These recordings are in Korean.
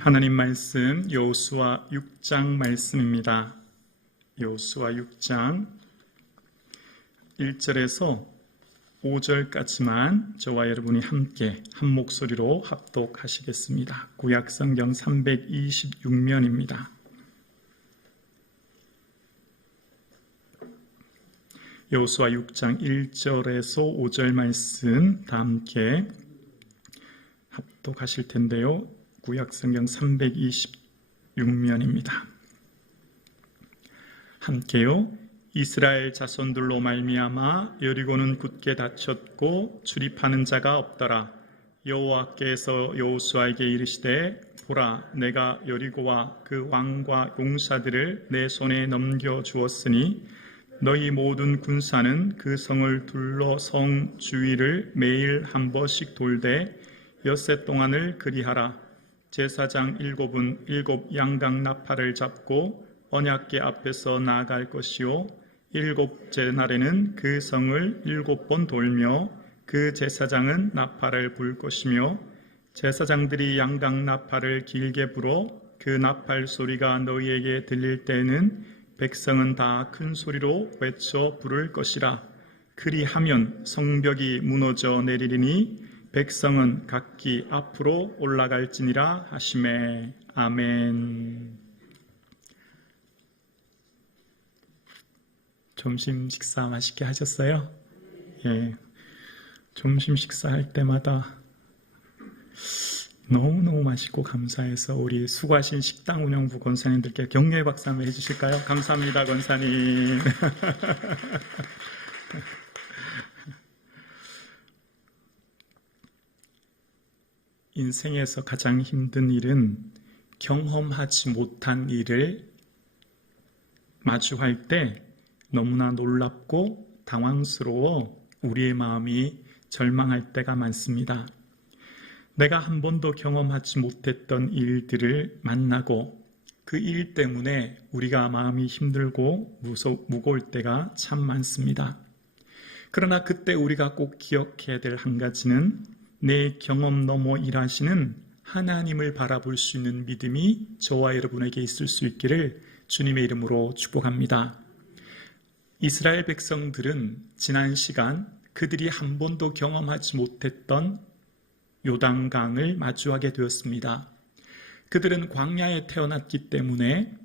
하나님 말씀 여호수아 6장 말씀입니다. 여호수아 6장 1절에서 5절까지만 저와 여러분이 함께 한 목소리로 합독하시겠습니다. 구약성경 326면입니다. 여호수아 6장 1절에서 5절 말씀 다 함께 합독하실 텐데요. 구약성경 326면입니다. 함께요. 이스라엘 자손들로 말미암아 여리고는 굳게 닫혔고 출입하는 자가 없더라. 여호와께서 여호수아에게 이르시되 보라, 내가 여리고와 그 왕과 용사들을 내 손에 넘겨 주었으니 너희 모든 군사는 그 성을 둘러 성 주위를 매일 한 번씩 돌되 엿새 동안을 그리하라. 제사장 7은 7 양각 나팔을 잡고 언약궤 앞에서 나아갈 것이요 7째 날에는 그 성을 7번 돌며 그 제사장은 나팔을 불 것이며 제사장들이 양각 나팔을 길게 불어 그 나팔 소리가 너희에게 들릴 때에는 백성은 다 큰 소리로 외쳐 부를 것이라. 그리하면 성벽이 무너져 내리리니 백성은 각기 앞으로 올라갈지니라 하시매. 아멘. 점심 식사 맛있게 하셨어요? 예. 점심 식사할 때마다 너무너무 맛있고 감사해서 우리 수고하신 식당 운영부 권사님들께 격려의 박수 한번 해주실까요? 감사합니다, 권사님. 인생에서 가장 힘든 일은 경험하지 못한 일을 마주할 때 너무나 놀랍고 당황스러워 우리의 마음이 절망할 때가 많습니다. 내가 한 번도 경험하지 못했던 일들을 만나고 그 일 때문에 우리가 마음이 힘들고 무거울 때가 참 많습니다. 그러나 그때 우리가 꼭 기억해야 될 한 가지는 내 경험 넘어 일하시는 하나님을 바라볼 수 있는 믿음이 저와 여러분에게 있을 수 있기를 주님의 이름으로 축복합니다. 이스라엘 백성들은 지난 시간 그들이 한 번도 경험하지 못했던 요단강을 마주하게 되었습니다. 그들은 광야에 태어났기 때문에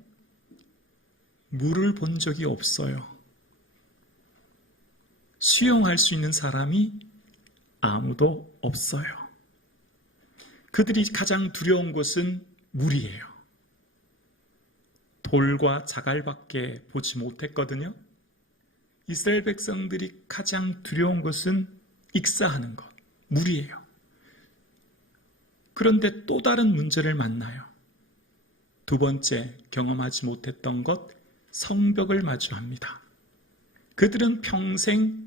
물을 본 적이 없어요. 수영할 수 있는 사람이 아무도 없어요. 그들이 가장 두려운 것은 물이에요. 돌과 자갈밖에 보지 못했거든요. 이스라엘 백성들이 가장 두려운 것은 익사하는 것, 물이에요. 그런데 또 다른 문제를 만나요. 두 번째, 경험하지 못했던 것, 성벽을 마주합니다. 그들은 평생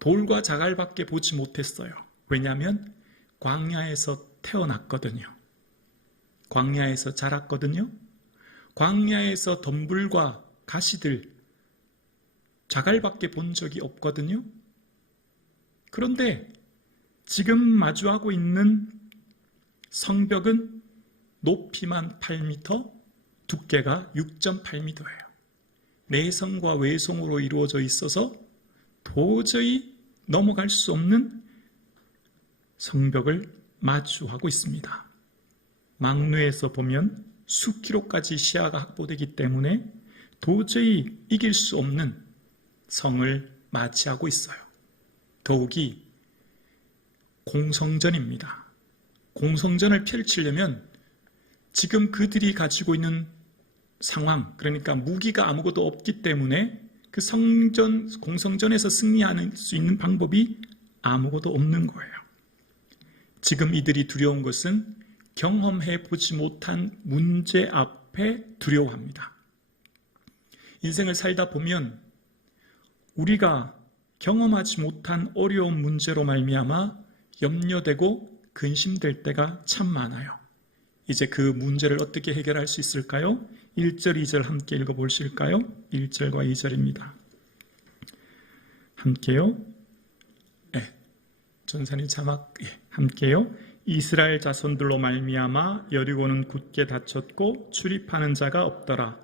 돌과 자갈밖에 보지 못했어요. 왜냐하면 광야에서 태어났거든요. 광야에서 자랐거든요. 광야에서 덤불과 가시들, 자갈밖에 본 적이 없거든요. 그런데 지금 마주하고 있는 성벽은 높이만 8m, 두께가 6.8m예요. 내성과 외성으로 이루어져 있어서 도저히 넘어갈 수 없는 성벽을 마주하고 있습니다. 망루에서 보면 수키로까지 시야가 확보되기 때문에 도저히 이길 수 없는 성을 맞이하고 있어요. 더욱이 공성전입니다. 공성전을 펼치려면 지금 그들이 가지고 있는 상황, 그러니까 무기가 아무것도 없기 때문에 그 공성전에서 승리할 수 있는 방법이 아무것도 없는 거예요. 지금 이들이 두려운 것은 경험해 보지 못한 문제 앞에 두려워합니다. 인생을 살다 보면 우리가 경험하지 못한 어려운 문제로 말미암아 염려되고 근심될 때가 참 많아요. 이제 그 문제를 어떻게 해결할 수 있을까요? 1절, 2절 함께 읽어보실까요? 1절과 2절입니다. 함께요. 전사님 자막 함께요. 이스라엘 자손들로 말미암아 여리고는 굳게 닫혔고 출입하는 자가 없더라.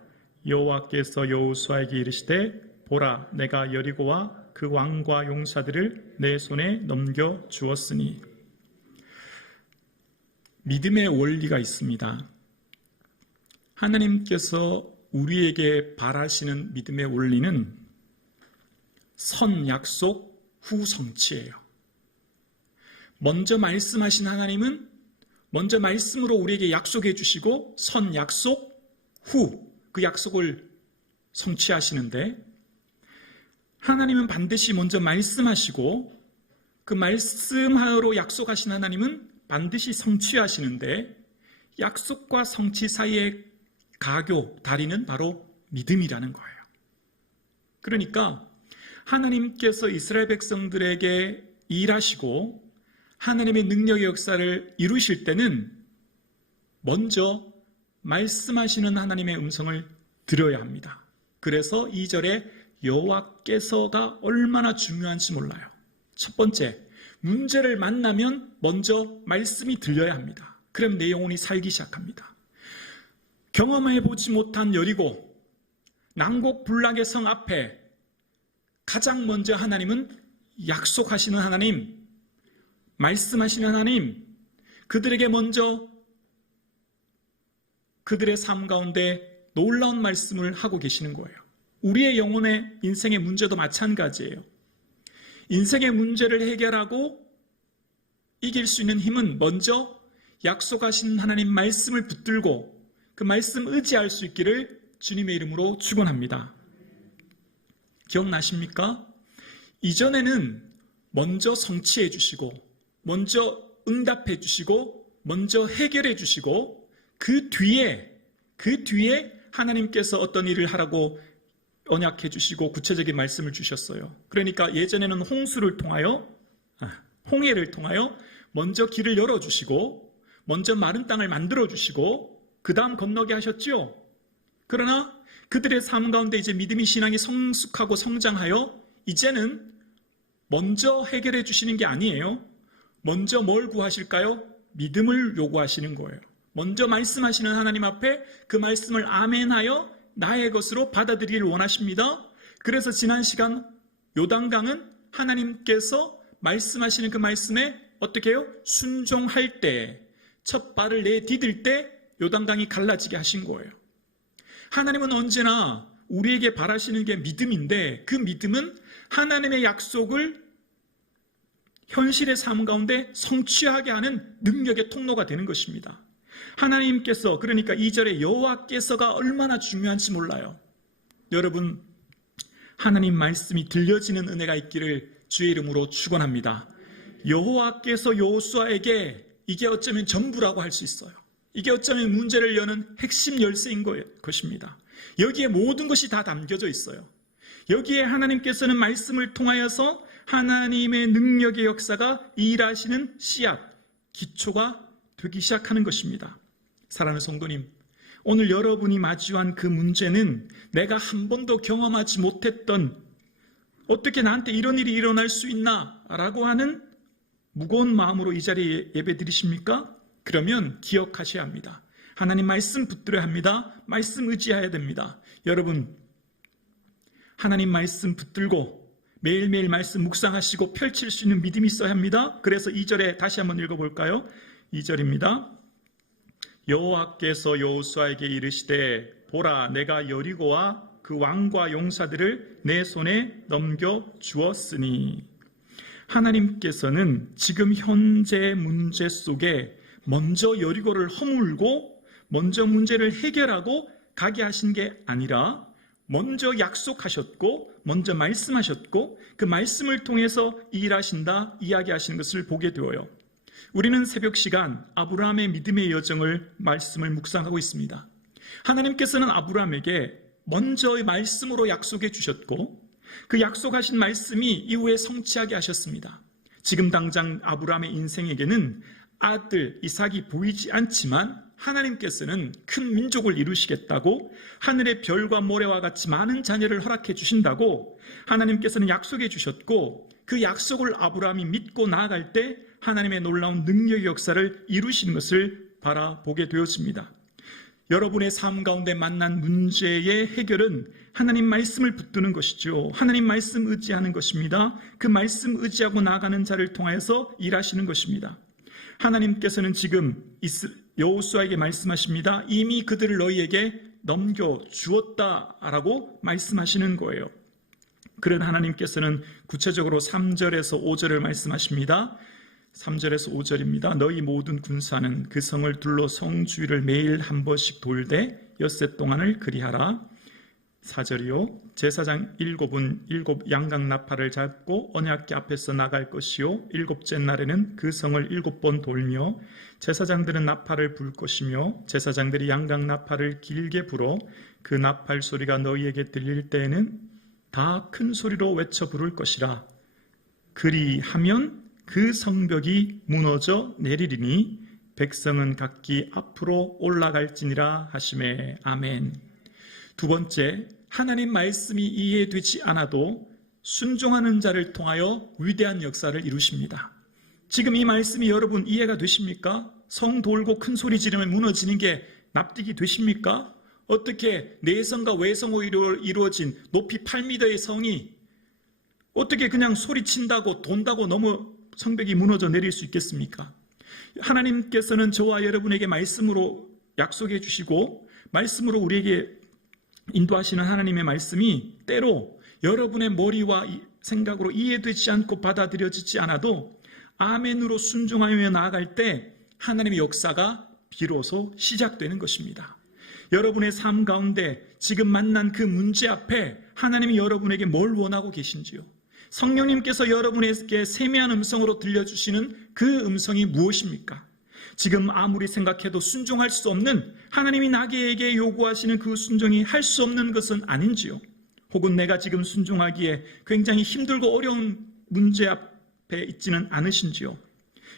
여호와께서 여호수아에게 이르시되 보라, 내가 여리고와 그 왕과 용사들을 내 손에 넘겨 주었으니. 믿음의 원리가 있습니다. 하나님께서 우리에게 바라시는 믿음의 원리는 선 약속 후 성취예요. 먼저 말씀하신 하나님은 먼저 말씀으로 우리에게 약속해 주시고 선 약속 후 그 약속을 성취하시는데, 하나님은 반드시 먼저 말씀하시고 그 말씀하러 약속하신 하나님은 반드시 성취하시는데, 약속과 성취 사이의 가교, 다리는 바로 믿음이라는 거예요. 그러니까 하나님께서 이스라엘 백성들에게 일하시고 하나님의 능력의 역사를 이루실 때는 먼저 말씀하시는 하나님의 음성을 들어야 합니다. 그래서 2절에 여호와께서가 얼마나 중요한지 몰라요. 첫 번째, 문제를 만나면 먼저 말씀이 들려야 합니다. 그럼 내 영혼이 살기 시작합니다. 경험해보지 못한 여리고, 난곡불락의 성 앞에 가장 먼저 하나님은 약속하시는 하나님, 말씀하시는 하나님, 그들에게 먼저 그들의 삶 가운데 놀라운 말씀을 하고 계시는 거예요. 우리의 영혼의 인생의 문제도 마찬가지예요. 인생의 문제를 해결하고 이길 수 있는 힘은 먼저 약속하신 하나님 말씀을 붙들고 그 말씀 의지할 수 있기를 주님의 이름으로 축원합니다. 기억나십니까? 이전에는 먼저 성취해 주시고 먼저 응답해 주시고 먼저 해결해 주시고 그 뒤에 하나님께서 어떤 일을 하라고 언약해 주시고 구체적인 말씀을 주셨어요. 그러니까 예전에는 홍해를 통하여 먼저 길을 열어주시고 먼저 마른 땅을 만들어주시고 그 다음 건너게 하셨죠. 그러나 그들의 삶 가운데 이제 믿음이 신앙이 성숙하고 성장하여 이제는 먼저 해결해 주시는 게 아니에요. 먼저 뭘 구하실까요? 믿음을 요구하시는 거예요. 먼저 말씀하시는 하나님 앞에 그 말씀을 아멘하여 나의 것으로 받아들이길 원하십니다. 그래서 지난 시간 요단강은 하나님께서 말씀하시는 그 말씀에 어떻게 해요? 순종할 때, 첫 발을 내디딜 때 요단강이 갈라지게 하신 거예요. 하나님은 언제나 우리에게 바라시는 게 믿음인데 그 믿음은 하나님의 약속을 현실의 삶 가운데 성취하게 하는 능력의 통로가 되는 것입니다. 하나님께서, 그러니까 2절에 여호와께서가 얼마나 중요한지 몰라요. 여러분, 하나님 말씀이 들려지는 은혜가 있기를 주의 이름으로 축원합니다. 여호와께서 여호수아에게 이게 어쩌면 전부라고 할 수 있어요. 이게 어쩌면 문제를 여는 핵심 열쇠인 것입니다. 여기에 모든 것이 다 담겨져 있어요. 여기에 하나님께서는 말씀을 통하여서 하나님의 능력의 역사가 일하시는 씨앗, 기초가 되기 시작하는 것입니다. 사랑하는 성도님, 오늘 여러분이 마주한 그 문제는 내가 한 번도 경험하지 못했던, 어떻게 나한테 이런 일이 일어날 수 있나? 라고 하는 무거운 마음으로 이 자리에 예배 드리십니까? 그러면 기억하셔야 합니다. 하나님 말씀 붙들어야 합니다. 말씀 의지해야 됩니다. 여러분, 하나님 말씀 붙들고 매일매일 말씀 묵상하시고 펼칠 수 있는 믿음이 있어야 합니다. 그래서 2절에 다시 한번 읽어볼까요? 2절입니다. 여호와께서 여호수아에게 이르시되 보라, 내가 여리고와 그 왕과 용사들을 내 손에 넘겨 주었으니. 하나님께서는 지금 현재의 문제 속에 먼저 여리고를 허물고 먼저 문제를 해결하고 가게 하신 게 아니라 먼저 약속하셨고 먼저 말씀하셨고 그 말씀을 통해서 일하신다, 이야기하시는 것을 보게 되어요. 우리는 새벽 시간 아브라함의 믿음의 여정을 말씀을 묵상하고 있습니다. 하나님께서는 아브라함에게 먼저 말씀으로 약속해 주셨고 그 약속하신 말씀이 이후에 성취하게 하셨습니다. 지금 당장 아브라함의 인생에게는 아들 이삭이 보이지 않지만 하나님께서는 큰 민족을 이루시겠다고, 하늘의 별과 모래와 같이 많은 자녀를 허락해 주신다고 하나님께서는 약속해 주셨고, 그 약속을 아브라함이 믿고 나아갈 때 하나님의 놀라운 능력의 역사를 이루시는 것을 바라보게 되었습니다. 여러분의 삶 가운데 만난 문제의 해결은 하나님 말씀을 붙드는 것이죠. 하나님 말씀 의지하는 것입니다. 그 말씀 의지하고 나아가는 자를 통해서 일하시는 것입니다. 하나님께서는 지금 여호수아에게 말씀하십니다. 이미 그들을 너희에게 넘겨주었다라고 말씀하시는 거예요. 그런 하나님께서는 구체적으로 3절에서 5절을 말씀하십니다. 3절에서 5절입니다. 너희 모든 군사는 그 성을 둘러 성 주위를 매일 한 번씩 돌되 엿새 동안을 그리하라. 4절이요. 제사장 7은 7 양각 나팔을 잡고 언약궤 앞에서 나갈 것이요 7째 날에는 그 성을 7번 돌며 제사장들은 나팔을 불 것이며 제사장들이 양각 나팔을 길게 불어 그 나팔 소리가 너희에게 들릴 때에는 다 큰 소리로 외쳐 부를 것이라. 그리하면 그 성벽이 무너져 내리리니 백성은 각기 앞으로 올라갈지니라 하시매. 아멘. 두 번째, 하나님 말씀이 이해되지 않아도 순종하는 자를 통하여 위대한 역사를 이루십니다. 지금 이 말씀이 여러분 이해가 되십니까? 성 돌고 큰 소리 지르면 무너지는 게 납득이 되십니까? 어떻게 내성과 외성으로 이루어진 높이 8m의 성이 어떻게 그냥 소리친다고 돈다고 너무 성벽이 무너져 내릴 수 있겠습니까? 하나님께서는 저와 여러분에게 말씀으로 약속해 주시고 말씀으로 우리에게 인도하시는 하나님의 말씀이 때로 여러분의 머리와 생각으로 이해되지 않고 받아들여지지 않아도 아멘으로 순종하며 나아갈 때 하나님의 역사가 비로소 시작되는 것입니다. 여러분의 삶 가운데 지금 만난 그 문제 앞에 하나님이 여러분에게 뭘 원하고 계신지요? 성령님께서 여러분에게 세미한 음성으로 들려주시는 그 음성이 무엇입니까? 지금 아무리 생각해도 순종할 수 없는 하나님이 나에게 요구하시는 그 순종이 할 수 없는 것은 아닌지요? 혹은 내가 지금 순종하기에 굉장히 힘들고 어려운 문제 앞에 있지는 않으신지요?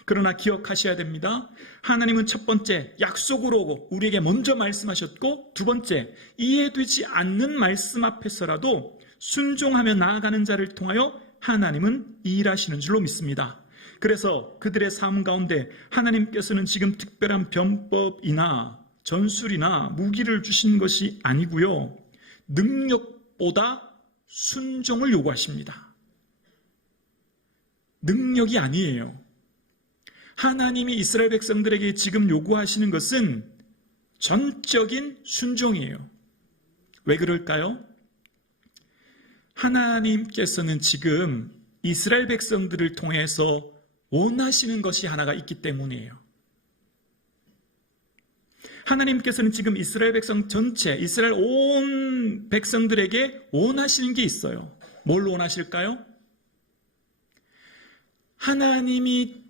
그러나 기억하셔야 됩니다. 하나님은 첫 번째 약속으로 우리에게 먼저 말씀하셨고 두 번째 이해되지 않는 말씀 앞에서라도 순종하며 나아가는 자를 통하여 하나님은 일하시는 줄로 믿습니다. 그래서 그들의 삶 가운데 하나님께서는 지금 특별한 변법이나 전술이나 무기를 주신 것이 아니고요. 능력보다 순종을 요구하십니다. 능력이 아니에요. 하나님이 이스라엘 백성들에게 지금 요구하시는 것은 전적인 순종이에요. 왜 그럴까요? 하나님께서는 지금 이스라엘 백성들을 통해서 원하시는 것이 하나가 있기 때문이에요. 하나님께서는 지금 이스라엘 백성 전체, 이스라엘 온 백성들에게 원하시는 게 있어요. 뭘 원하실까요? 하나님이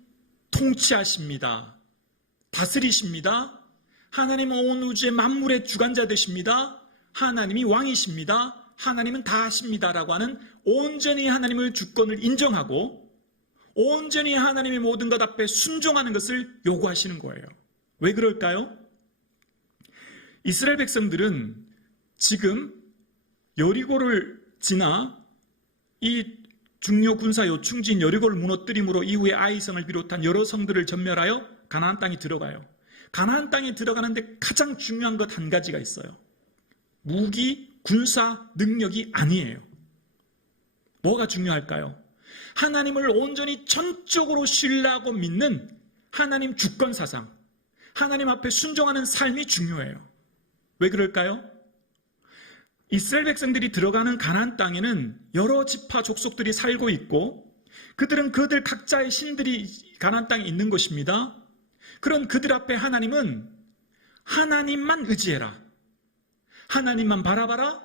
통치하십니다. 다스리십니다. 하나님은 온 우주의 만물의 주관자 되십니다. 하나님이 왕이십니다. 하나님은 다 하십니다라고 하는 온전히 하나님의 주권을 인정하고 온전히 하나님의 모든 것 앞에 순종하는 것을 요구하시는 거예요. 왜 그럴까요? 이스라엘 백성들은 지금 여리고를 지나 이 중요 군사 요충지인 여리고를 무너뜨림으로 이후에 아이성을 비롯한 여러 성들을 전멸하여 가나안 땅에 들어가요. 가나안 땅에 들어가는데 가장 중요한 것 한 가지가 있어요. 무기, 군사 능력이 아니에요. 뭐가 중요할까요? 하나님을 온전히 전적으로 신뢰하고 믿는 하나님 주권 사상, 하나님 앞에 순종하는 삶이 중요해요. 왜 그럴까요? 이스라엘 백성들이 들어가는 가나안 땅에는 여러 지파 족속들이 살고 있고 그들은 그들 각자의 신들이 가나안 땅에 있는 것입니다. 그런 그들 앞에 하나님은 하나님만 의지해라. 하나님만 바라봐라.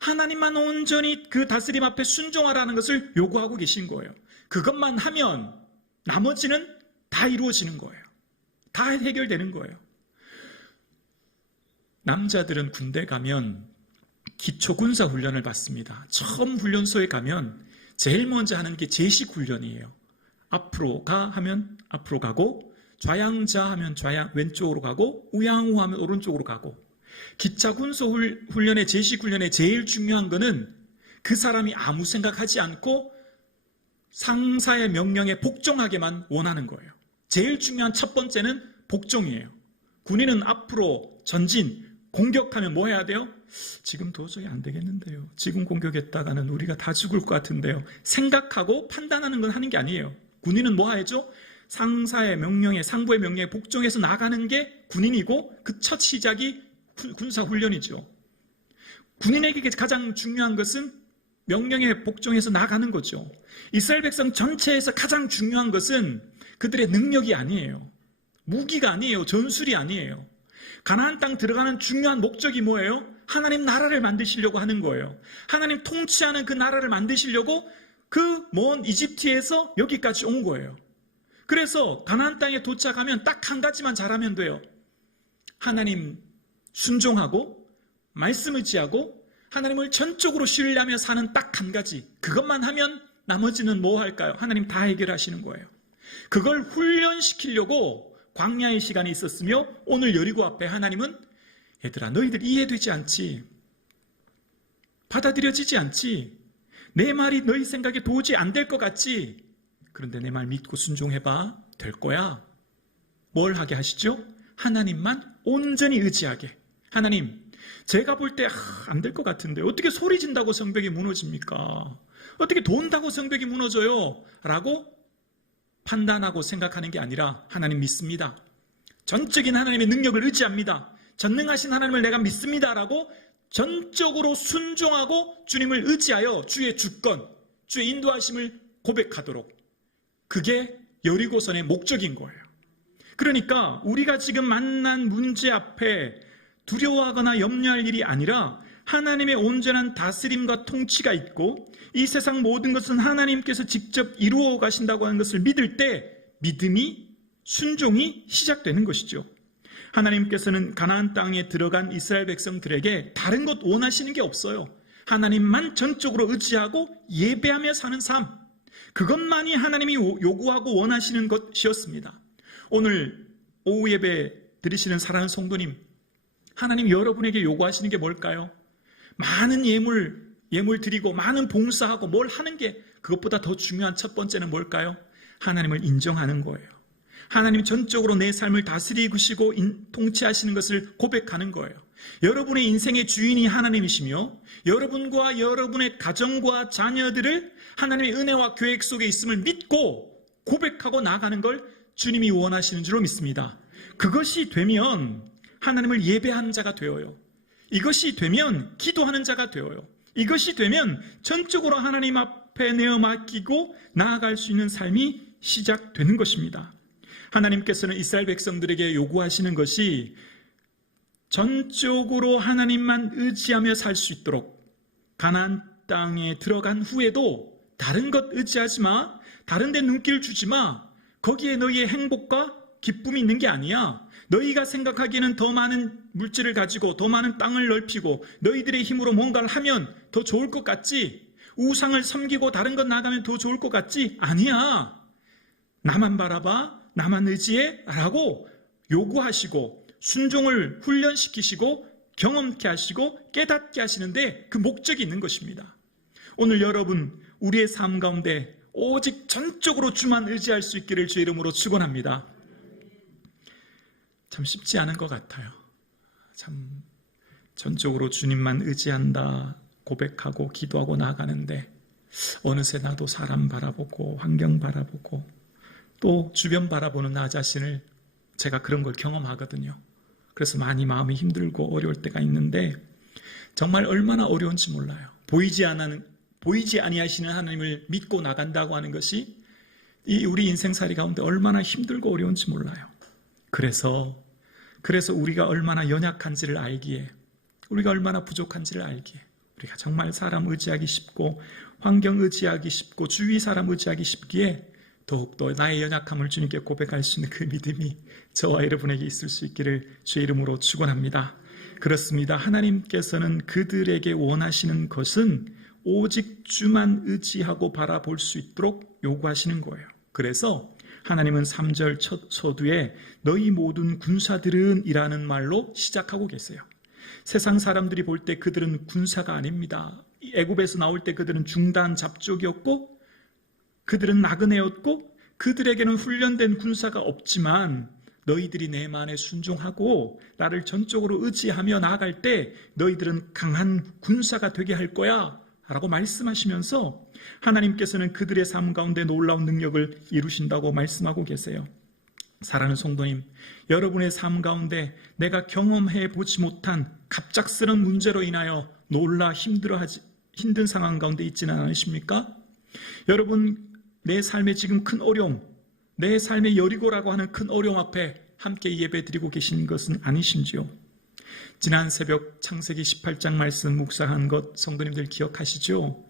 하나님만 온전히 그 다스림 앞에 순종하라는 것을 요구하고 계신 거예요. 그것만 하면 나머지는 다 이루어지는 거예요. 다 해결되는 거예요. 남자들은 군대 가면 기초군사 훈련을 받습니다. 처음 훈련소에 가면 제일 먼저 하는 게 제식 훈련이에요. 앞으로 가 하면 앞으로 가고 좌양자 하면 좌양 왼쪽으로 가고 우양우 하면 오른쪽으로 가고 기차 군사 훈련의 제식 훈련의 제일 중요한 거는 그 사람이 아무 생각하지 않고 상사의 명령에 복종하게만 원하는 거예요. 제일 중요한 첫 번째는 복종이에요. 군인은 앞으로 전진, 공격하면 뭐 해야 돼요? 지금 도저히 안 되겠는데요. 지금 공격했다가는 우리가 다 죽을 것 같은데요. 생각하고 판단하는 건 하는 게 아니에요. 군인은 뭐 해야죠? 상사의 명령에, 상부의 명령에 복종해서 나가는 게 군인이고 그 첫 시작이 군사훈련이죠. 군인에게 가장 중요한 것은 명령에 복종해서 나가는 거죠. 이스라엘 백성 전체에서 가장 중요한 것은 그들의 능력이 아니에요. 무기가 아니에요. 전술이 아니에요. 가나안 땅 들어가는 중요한 목적이 뭐예요? 하나님 나라를 만드시려고 하는 거예요. 하나님 통치하는 그 나라를 만드시려고 그 먼 이집트에서 여기까지 온 거예요. 그래서 가나안 땅에 도착하면 딱 한 가지만 잘하면 돼요. 하나님 순종하고 말씀 의지하고 하나님을 전적으로 신뢰하며 사는 딱 한 가지, 그것만 하면 나머지는 뭐 할까요? 하나님 다 해결하시는 거예요. 그걸 훈련시키려고 광야의 시간이 있었으며 오늘 여리고 앞에 하나님은 얘들아 너희들 이해되지 않지? 받아들여지지 않지? 내 말이 너희 생각에 도저히 안 될 것 같지? 그런데 내 말 믿고 순종해봐. 될 거야. 뭘 하게 하시죠? 하나님만 온전히 의지하게. 하나님, 제가 볼 때 안 될 것 같은데 어떻게 소리 진다고 성벽이 무너집니까? 어떻게 돈다고 성벽이 무너져요? 라고 판단하고 생각하는 게 아니라 하나님 믿습니다. 전적인 하나님의 능력을 의지합니다. 전능하신 하나님을 내가 믿습니다. 라고 전적으로 순종하고 주님을 의지하여 주의 주권, 주의 인도하심을 고백하도록, 그게 여리고선의 목적인 거예요. 그러니까 우리가 지금 만난 문제 앞에 두려워하거나 염려할 일이 아니라 하나님의 온전한 다스림과 통치가 있고 이 세상 모든 것은 하나님께서 직접 이루어 가신다고 하는 것을 믿을 때 믿음이, 순종이 시작되는 것이죠. 하나님께서는 가나안 땅에 들어간 이스라엘 백성들에게 다른 것 원하시는 게 없어요. 하나님만 전적으로 의지하고 예배하며 사는 삶, 그것만이 하나님이 요구하고 원하시는 것이었습니다. 오늘 오후 예배 드리시는 사랑하는 성도님, 하나님 여러분에게 요구하시는 게 뭘까요? 많은 예물 드리고 많은 봉사하고 뭘 하는 게, 그것보다 더 중요한 첫 번째는 뭘까요? 하나님을 인정하는 거예요. 하나님 전적으로 내 삶을 다스리시고 통치하시는 것을 고백하는 거예요. 여러분의 인생의 주인이 하나님이시며 여러분과 여러분의 가정과 자녀들을 하나님의 은혜와 계획 속에 있음을 믿고 고백하고 나가는 걸 주님이 원하시는 줄로 믿습니다. 그것이 되면 하나님을 예배하는 자가 되어요. 이것이 되면 기도하는 자가 되어요. 이것이 되면 전적으로 하나님 앞에 내어 맡기고 나아갈 수 있는 삶이 시작되는 것입니다. 하나님께서는 이스라엘 백성들에게 요구하시는 것이 전적으로 하나님만 의지하며 살 수 있도록, 가나안 땅에 들어간 후에도 다른 것 의지하지 마, 다른 데 눈길 주지 마, 거기에 너희의 행복과 기쁨이 있는 게 아니야. 너희가 생각하기에는 더 많은 물질을 가지고 더 많은 땅을 넓히고 너희들의 힘으로 뭔가를 하면 더 좋을 것 같지? 우상을 섬기고 다른 것 나가면 더 좋을 것 같지? 아니야. 나만 바라봐, 나만 의지해 라고 요구하시고 순종을 훈련시키시고 경험케 하시고 깨닫게 하시는데 그 목적이 있는 것입니다. 오늘 여러분, 우리의 삶 가운데 오직 전적으로 주만 의지할 수 있기를 주의 이름으로 축원합니다. 참 쉽지 않은 것 같아요. 참 전적으로 주님만 의지한다 고백하고 기도하고 나아가는데 어느새 나도 사람 바라보고 환경 바라보고 또 주변 바라보는 나 자신을, 제가 그런 걸 경험하거든요. 그래서 많이 마음이 힘들고 어려울 때가 있는데 정말 얼마나 어려운지 몰라요. 보이지 아니하시는 하나님을 믿고 나간다고 하는 것이 이 우리 인생살이 가운데 얼마나 힘들고 어려운지 몰라요. 그래서 우리가 얼마나 연약한지를 알기에, 우리가 얼마나 부족한지를 알기에, 우리가 정말 사람 의지하기 쉽고 환경 의지하기 쉽고 주위 사람 의지하기 쉽기에 더욱더 나의 연약함을 주님께 고백할 수 있는 그 믿음이 저와 여러분에게 있을 수 있기를 주의 이름으로 축원합니다. 그렇습니다. 하나님께서는 그들에게 원하시는 것은 오직 주만 의지하고 바라볼 수 있도록 요구하시는 거예요. 그래서 하나님은 3절 첫 서두에 너희 모든 군사들은 이라는 말로 시작하고 계세요. 세상 사람들이 볼 때 그들은 군사가 아닙니다. 애굽에서 나올 때 그들은 중단 잡족이었고 그들은 나그네였고 그들에게는 훈련된 군사가 없지만 너희들이 내 말에 순종하고 나를 전적으로 의지하며 나아갈 때 너희들은 강한 군사가 되게 할 거야 라고 말씀하시면서 하나님께서는 그들의 삶 가운데 놀라운 능력을 이루신다고 말씀하고 계세요. 사랑하는 성도님, 여러분의 삶 가운데 내가 경험해 보지 못한 갑작스러운 문제로 인하여 놀라 힘든 상황 가운데 있지는 않으십니까? 여러분, 내 삶에 지금 큰 어려움, 내 삶의 여리고라고 하는 큰 어려움 앞에 함께 예배 드리고 계신 것은 아니신지요? 지난 새벽 창세기 18장 말씀 묵상한 것 성도님들 기억하시죠?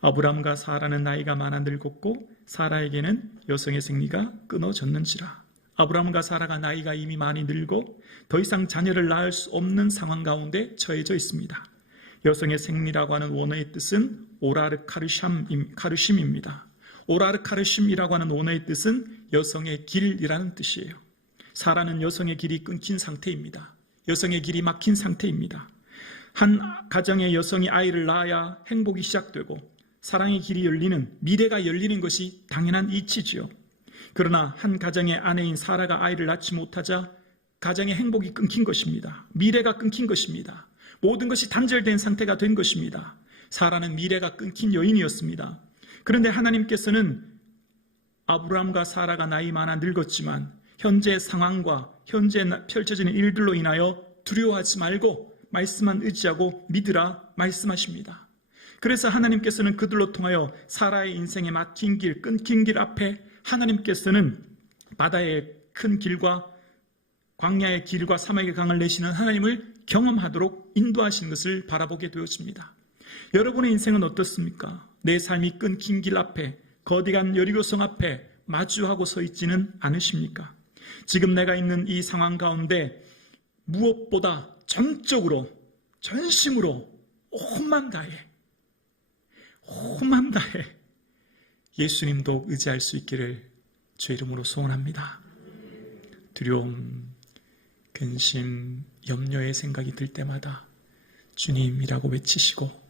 아브람과 사라는 나이가 많아 늙었고 사라에게는 여성의 생리가 끊어졌는지라. 아브람과 사라가 나이가 이미 많이 늙어 더 이상 자녀를 낳을 수 없는 상황 가운데 처해져 있습니다. 여성의 생리라고 하는 원어의 뜻은 오라르카르심입니다. 오라르카르심이라고 하는 원어의 뜻은 여성의 길이라는 뜻이에요. 사라는 여성의 길이 끊긴 상태입니다. 여성의 길이 막힌 상태입니다. 한 가정의 여성이 아이를 낳아야 행복이 시작되고 사랑의 길이 열리는, 미래가 열리는 것이 당연한 이치지요. 그러나 한 가정의 아내인 사라가 아이를 낳지 못하자 가정의 행복이 끊긴 것입니다. 미래가 끊긴 것입니다. 모든 것이 단절된 상태가 된 것입니다. 사라는 미래가 끊긴 여인이었습니다. 그런데 하나님께서는 아브람과 사라가 나이 많아 늙었지만 현재 상황과 현재 펼쳐지는 일들로 인하여 두려워하지 말고 말씀만 의지하고 믿으라 말씀하십니다. 그래서 하나님께서는 그들로 통하여 사라의 인생에 막힌 길, 끊긴 길 앞에 하나님께서는 바다의 큰 길과 광야의 길과 사막의 강을 내시는 하나님을 경험하도록 인도하시는 것을 바라보게 되었습니다. 여러분의 인생은 어떻습니까? 내 삶이 끊긴 길 앞에, 거대한 여리고성 앞에 마주하고 서 있지는 않으십니까? 지금 내가 있는 이 상황 가운데 무엇보다 전적으로, 전심으로 온 마음 다해 예수님도 의지할 수 있기를 주의 이름으로 소원합니다. 두려움, 근심, 염려의 생각이 들 때마다 주님이라고 외치시고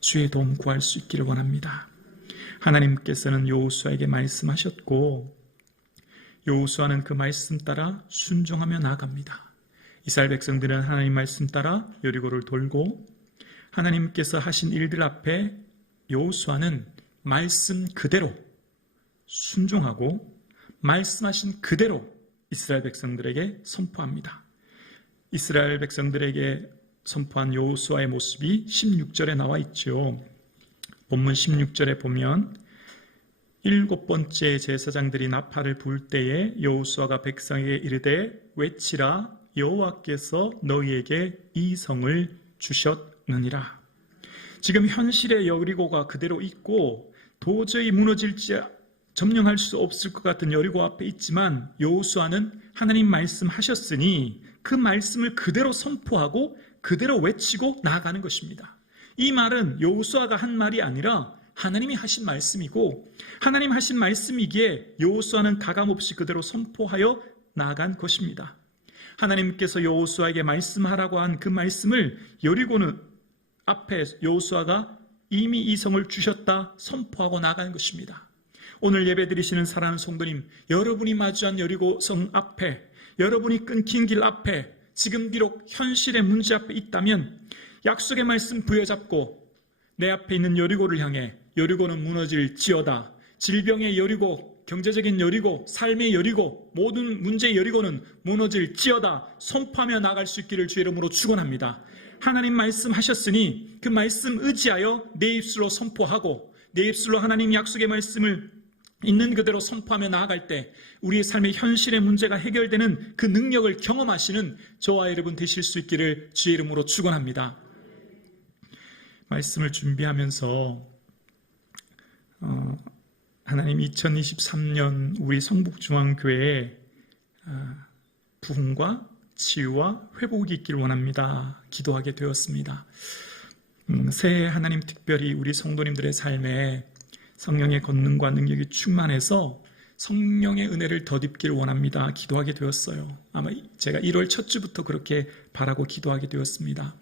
주의 도움 구할 수 있기를 원합니다. 하나님께서는 여호수아에게 말씀하셨고 여호수아는 그 말씀 따라 순종하며 나아갑니다. 이스라엘 백성들은 하나님 말씀 따라 여리고를 돌고 하나님께서 하신 일들 앞에 여호수아는 말씀 그대로 순종하고 말씀하신 그대로 이스라엘 백성들에게 선포합니다. 이스라엘 백성들에게 선포한 여호수아의 모습이 16절에 나와 있죠. 본문 16절에 보면 7번째 제사장들이 나팔을 불 때에 여호수아가 백성에게 이르되 외치라 여호와께서 너희에게 이 성을 주셨느니라. 지금 현실의 여리고가 그대로 있고 도저히 무너질지 점령할 수 없을 것 같은 여리고 앞에 있지만 여호수아는 하나님 말씀하셨으니 그 말씀을 그대로 선포하고 그대로 외치고 나아가는 것입니다. 이 말은 여호수아가 한 말이 아니라 하나님이 하신 말씀이고 하나님 하신 말씀이기에 여호수아는 가감없이 그대로 선포하여 나아간 것입니다. 하나님께서 여호수아에게 말씀하라고 한 그 말씀을 여리고는 앞에 여호수아가 이미 이 성을 주셨다 선포하고 나아간 것입니다. 오늘 예배드리시는 사랑하는 성도님, 여러분이 마주한 여리고 성 앞에, 여러분이 끊긴 길 앞에 지금 비록 현실의 문제 앞에 있다면 약속의 말씀 부여잡고 내 앞에 있는 여리고를 향해 여리고는 무너질지어다. 질병의 여리고, 경제적인 여리고, 삶의 여리고, 모든 문제의 여리고는 무너질지어다. 선포하며 나아갈 수 있기를 주의 이름으로 축원합니다. 하나님 말씀하셨으니 그 말씀 의지하여 내 입술로 선포하고 내 입술로 하나님 약속의 말씀을 있는 그대로 선포하며 나아갈 때 우리의 삶의 현실의 문제가 해결되는 그 능력을 경험하시는 저와 여러분 되실 수 있기를 주의 이름으로 축원합니다. 말씀을 준비하면서 하나님 2023년 우리 성북중앙교회에 부흥과 치유와 회복이 있기를 원합니다. 기도하게 되었습니다. 새해 하나님 특별히 우리 성도님들의 삶에 성령의 권능과 능력이 충만해서 성령의 은혜를 덧입기를 원합니다. 기도하게 되었어요. 아마 제가 1월 첫 주부터 그렇게 바라고 기도하게 되었습니다.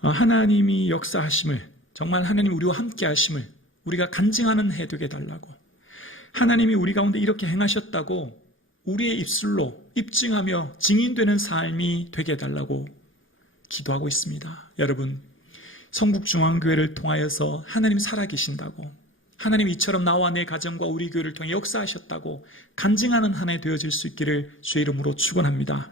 하나님이 역사하심을, 정말 하나님 우리와 함께 하심을 우리가 간증하는 해 되게 달라고, 하나님이 우리 가운데 이렇게 행하셨다고 우리의 입술로 입증하며 증인되는 삶이 되게 해달라고 기도하고 있습니다. 여러분, 성북중앙교회를 통하여서 하나님 살아계신다고, 하나님 이처럼 나와 내 가정과 우리 교회를 통해 역사하셨다고 간증하는 한 해 되어질 수 있기를 주의 이름으로 축원합니다.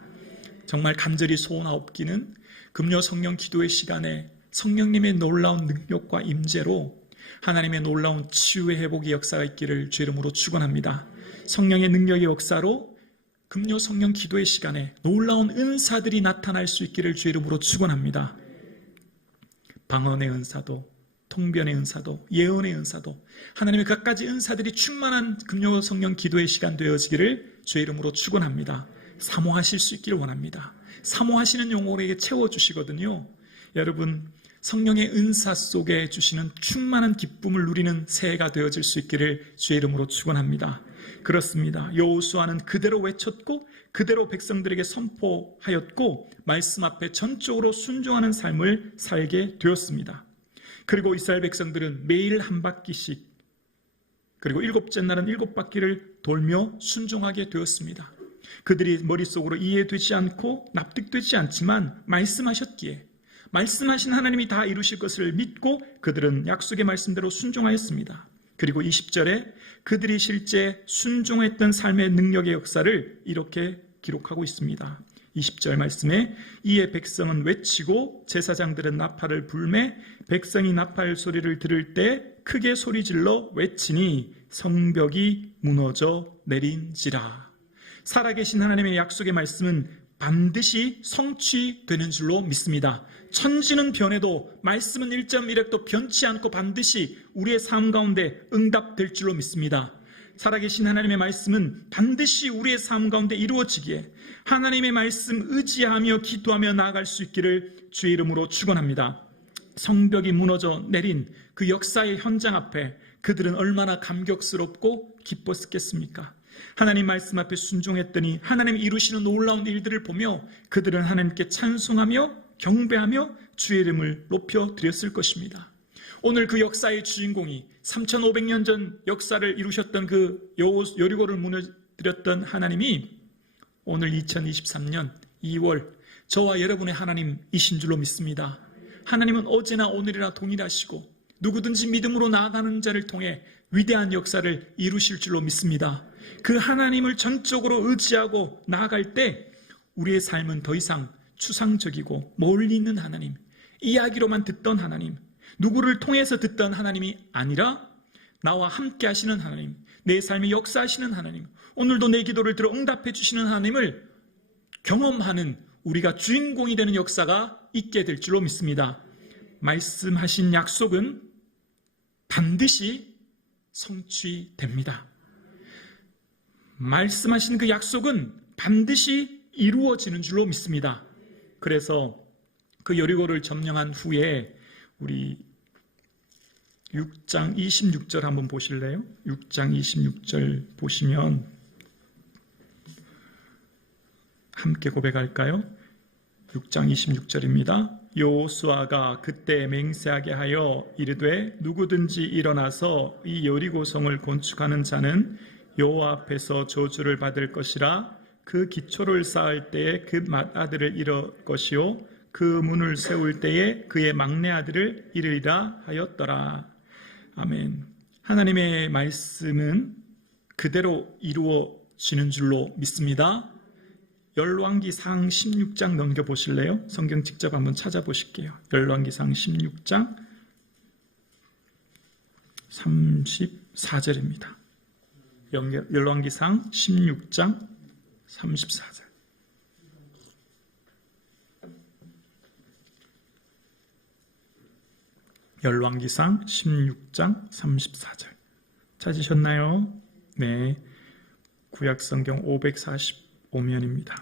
정말 간절히 소원하옵기는 금요 성령 기도의 시간에 성령님의 놀라운 능력과 임재로 하나님의 놀라운 치유의 회복의 역사가 있기를 주의 이름으로 축원합니다. 성령의 능력의 역사로 금요 성령 기도의 시간에 놀라운 은사들이 나타날 수 있기를 주의 이름으로 축원합니다. 방언의 은사도, 통변의 은사도, 예언의 은사도, 하나님의 갖가지 은사들이 충만한 금요 성령 기도의 시간 되어지기를 주의 이름으로 축원합니다. 사모하실 수 있기를 원합니다. 사모하시는 영혼에게 채워주시거든요. 여러분, 성령의 은사 속에 주시는 충만한 기쁨을 누리는 새해가 되어질 수 있기를 주의 이름으로 축원합니다. 그렇습니다. 여호수아는 그대로 외쳤고 그대로 백성들에게 선포하였고 말씀 앞에 전적으로 순종하는 삶을 살게 되었습니다. 그리고 이스라엘 백성들은 매일 한 바퀴씩, 그리고 일곱째 날은 7바퀴를 돌며 순종하게 되었습니다. 그들이 머릿속으로 이해되지 않고 납득되지 않지만 말씀하셨기에, 말씀하신 하나님이 다 이루실 것을 믿고 그들은 약속의 말씀대로 순종하였습니다. 그리고 20절에 그들이 실제 순종했던 삶의 능력의 역사를 이렇게 기록하고 있습니다. 20절 말씀에 이에 백성은 외치고 제사장들은 나팔을 불매 백성이 나팔 소리를 들을 때 크게 소리질러 외치니 성벽이 무너져 내린지라. 살아계신 하나님의 약속의 말씀은 반드시 성취되는 줄로 믿습니다. 천지는 변해도 말씀은 1.1획도 변치 않고 반드시 우리의 삶 가운데 응답될 줄로 믿습니다. 살아계신 하나님의 말씀은 반드시 우리의 삶 가운데 이루어지기에 하나님의 말씀 의지하며 기도하며 나아갈 수 있기를 주의 이름으로 축원합니다. 성벽이 무너져 내린 그 역사의 현장 앞에 그들은 얼마나 감격스럽고 기뻤겠습니까? 하나님 말씀 앞에 순종했더니 하나님이 이루시는 놀라운 일들을 보며 그들은 하나님께 찬송하며 경배하며 주의 이름을 높여드렸을 것입니다. 오늘 그 역사의 주인공이 3500년 전 역사를 이루셨던 그 여리고를 무너뜨렸던 하나님이 오늘 2023년 2월 저와 여러분의 하나님이신 줄로 믿습니다. 하나님은 어제나 오늘이나 동일하시고 누구든지 믿음으로 나아가는 자를 통해 위대한 역사를 이루실 줄로 믿습니다. 그 하나님을 전적으로 의지하고 나아갈 때 우리의 삶은 더 이상 추상적이고 멀리 있는 하나님, 이야기로만 듣던 하나님, 누구를 통해서 듣던 하나님이 아니라 나와 함께 하시는 하나님, 내 삶에 역사하시는 하나님, 오늘도 내 기도를 들어 응답해 주시는 하나님을 경험하는 우리가 주인공이 되는 역사가 있게 될 줄로 믿습니다. 말씀하신 약속은 반드시 성취됩니다. 말씀하신 그 약속은 반드시 이루어지는 줄로 믿습니다. 그래서 그 여리고를 점령한 후에 우리 6장 26절 한번 보실래요? 6장 26절 보시면 함께 고백할까요? 6장 26절입니다. 여호수아가 그때 맹세하게 하여 이르되 누구든지 일어나서 이 여리고성을 건축하는 자는 여호와 앞에서 저주를 받을 것이라. 그 기초를 쌓을 때에 그 맏아들을 잃을 것이요 그 문을 세울 때에 그의 막내 아들을 잃으리라 하였더라. 아멘. 하나님의 말씀은 그대로 이루어지는 줄로 믿습니다. 열왕기상 16장 넘겨보실래요? 성경 직접 한번 찾아보실게요. 열왕기상 16장 34절입니다. 열왕기상 16장 34절. 열왕기상 16장 34절. 찾으셨나요? 네. 구약성경 545면입니다.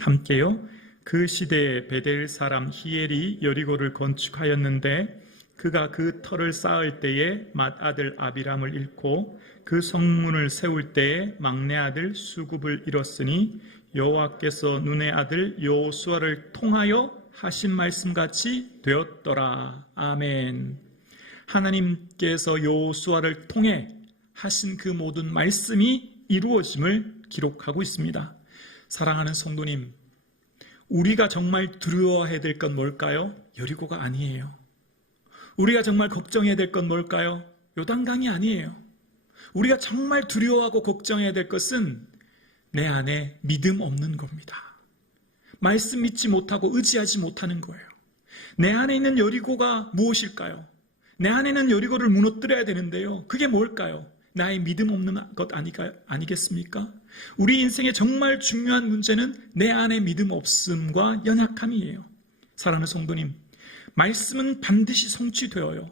함께요. 그 시대에 베델 사람 히엘이 여리고를 건축하였는데 그가 그 터를 쌓을 때에 맏아들 아비람을 잃고 그 성문을 세울 때에 막내 아들 수굽을 잃었으니 여호와께서 눈의 아들 여호수아를 통하여 하신 말씀같이 되었더라. 아멘. 하나님께서 여호수아를 통해 하신 그 모든 말씀이 이루어짐을 기록하고 있습니다. 사랑하는 성도님, 우리가 정말 두려워해야 될 건 뭘까요? 여리고가 아니에요. 우리가 정말 걱정해야 될 건 뭘까요? 요단강이 아니에요. 우리가 정말 두려워하고 걱정해야 될 것은 내 안에 믿음 없는 겁니다. 말씀 믿지 못하고 의지하지 못하는 거예요. 내 안에 있는 여리고가 무엇일까요? 내 안에는 여리고를 무너뜨려야 되는데요. 그게 뭘까요? 나의 믿음 없는 것 아니겠습니까? 우리 인생의 정말 중요한 문제는 내 안에 믿음 없음과 연약함이에요. 사랑하는 성도님, 말씀은 반드시 성취되어요.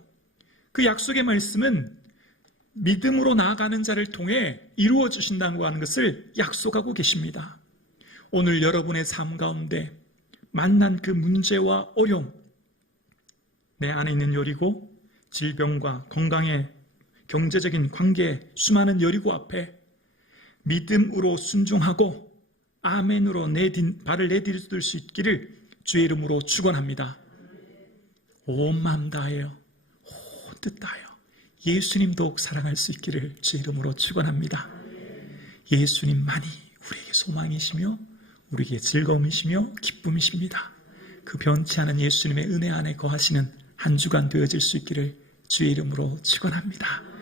그 약속의 말씀은 믿음으로 나아가는 자를 통해 이루어 주신다고 하는 것을 약속하고 계십니다. 오늘 여러분의 삶 가운데 만난 그 문제와 어려움, 내 안에 있는 여리고, 질병과 건강의 경제적인 관계, 수많은 여리고 앞에 믿음으로 순종하고 아멘으로 발을 내디딜 수 있기를 주의 이름으로 축원합니다. 온 마음 다하여, 온 뜻 다하여 예수님 더욱 사랑할 수 있기를 주의 이름으로 축원합니다. 예수님만이 우리에게 소망이시며 우리에게 즐거움이시며 기쁨이십니다. 그 변치 않은 예수님의 은혜 안에 거하시는 한 주간 되어질 수 있기를 주의 이름으로 축원합니다.